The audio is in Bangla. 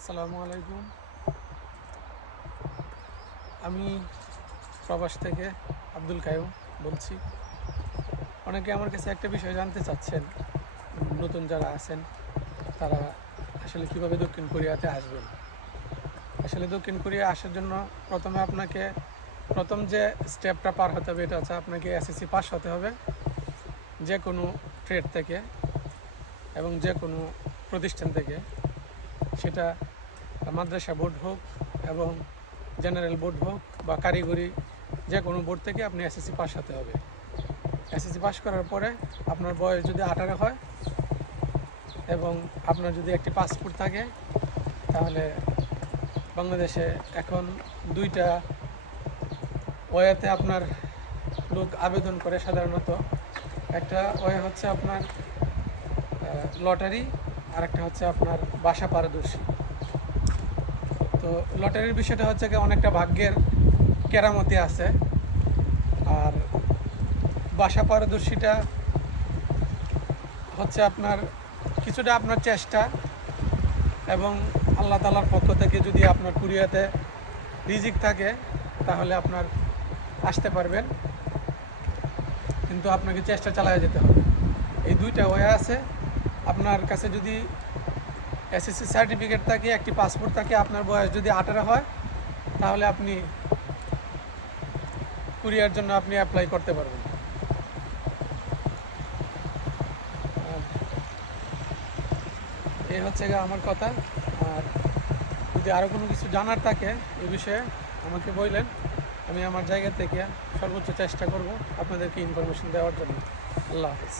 আসসালামু আলাইকুম। আমি প্রবাস থেকে আব্দুল কাইয়ুম বলছি। অনেকে আমার কাছে একটা বিষয় জানতে চাচ্ছেন, নতুন যারা আছেন তারা আসলে কিভাবে দক্ষিণ কোরিয়াতে আসবেন। আসলে দক্ষিণ কোরিয়া আসার জন্য প্রথমে আপনাকে প্রথম যে স্টেপটা পার হতে হবে এটা হচ্ছে আপনাকে এসএসসি পাস হতে হবে যে কোনো ট্রেড থেকে এবং যে কোনো প্রতিষ্ঠান থেকে, সেটা মাদ্রাসা বোর্ড হোক এবং জেনারেল বোর্ড হোক বা কারিগরি যে কোনো বোর্ড থেকে আপনি এসএসসি পাস হতে হবে। এসএসসি পাস করার পরে আপনার বয়স যদি 18 হয় এবং আপনার যদি একটি পাসপোর্ট থাকে, তাহলে বাংলাদেশে এখন দুইটা ওয়েতে আপনার লোক আবেদন করে সাধারণত। একটা ওয়ে হচ্ছে আপনার লটারি, আর একটা হচ্ছে আপনার ভাষা পারদর্শী। তো লটারির বিষয়টা হচ্ছে কি অনেকটা ভাগ্যের কেরামতি আছে, আর ভাষা পারদর্শীটা হচ্ছে আপনার কিছুটা আপনার চেষ্টা এবং আল্লাহ তাআলার পক্ষ থেকে যদি আপনার কোরিয়াতে রিজিক থাকে তাহলে আপনার আসতে পারবেন, কিন্তু আপনাকে চেষ্টা চালিয়ে যেতে হবে। এই দুইটা ওয়ে আছে। আপনার কাছে যদি এসএসসি সার্টিফিকেট থাকে, একটি পাসপোর্ট থাকে, আপনার বয়স যদি 18 হয়, তাহলে আপনি কোরিয়ার জন্য আপনি অ্যাপ্লাই করতে পারবেন। এই হচ্ছে আমার কথা। আর যদি আরও কোনো কিছু জানার থাকে এই বিষয়ে আমাকে বললেন, আমি আমার জায়গা থেকে সর্বোচ্চ চেষ্টা করব আপনাদেরকে ইনফরমেশন দেওয়ার জন্য। আল্লাহ হাফিজ।